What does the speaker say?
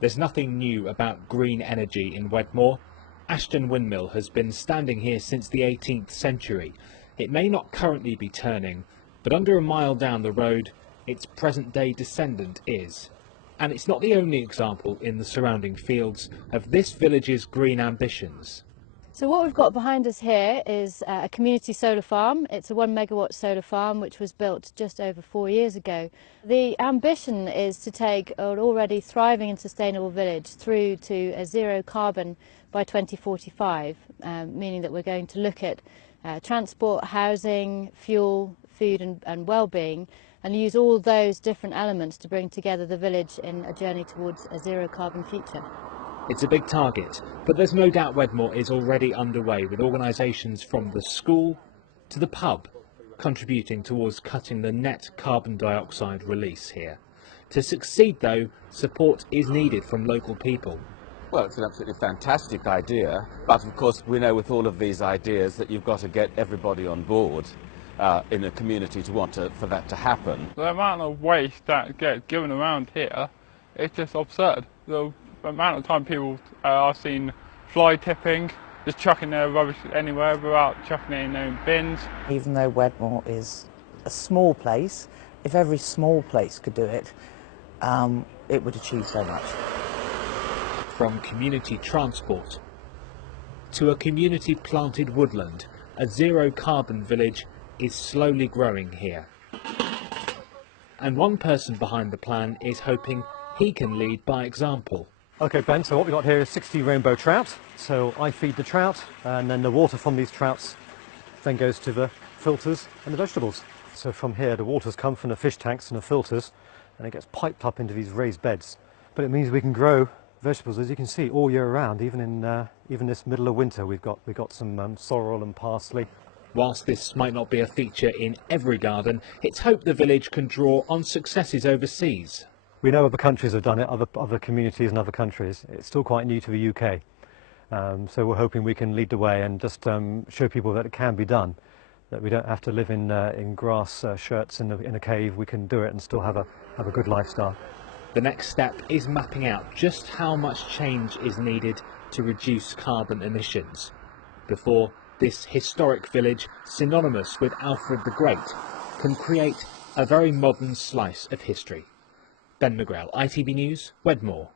There's nothing new about green energy in Wedmore. Ashton windmill has been standing here since the 18th century. It may not currently be turning, but under a mile down the road, its present-day descendant is. And it's not the only example in the surrounding fields of this village's green ambitions. So what we've got behind us here is a community solar farm. It's a 1 megawatt solar farm which was built just over 4 years ago. The ambition is to take an already thriving and sustainable village through to a zero carbon by 2045, meaning that we're going to look at transport, housing, fuel, food and well-being, and use all those different elements to bring together the village in a journey towards a zero carbon future. It's a big target, but there's no doubt Wedmore is already underway with organisations from the school to the pub contributing towards cutting the net carbon dioxide release here. To succeed though, support is needed from local people. Well, it's an absolutely fantastic idea, but of course we know with all of these ideas that you've got to get everybody on board in a community for that to happen. The amount of waste that gets given around here is just absurd. The amount of time people are seen fly tipping, just chucking their rubbish anywhere without chucking it in their bins. Even though Wedmore is a small place, if every small place could do it, it would achieve so much. From community transport to a community planted woodland, a zero carbon village is slowly growing here. And one person behind the plan is hoping he can lead by example. Okay, Ben, so what we've got here is 60 rainbow trout. So I feed the trout, and then the water from these trouts then goes to the filters and the vegetables. So from here, the waters come from the fish tanks and the filters, and it gets piped up into these raised beds. But it means we can grow vegetables, as you can see, all year round. Even this middle of winter, we've got some sorrel and parsley. Whilst this might not be a feature in every garden, it's hoped the village can draw on successes overseas. We know other countries have done it, other communities in other countries. It's still quite new to the UK. So we're hoping we can lead the way and just show people that it can be done, that we don't have to live in grass shirts in a cave. We can do it and still have a good lifestyle. The next step is mapping out just how much change is needed to reduce carbon emissions before this historic village, synonymous with Alfred the Great, can create a very modern slice of history. Ben McGrell, ITV News, Wedmore.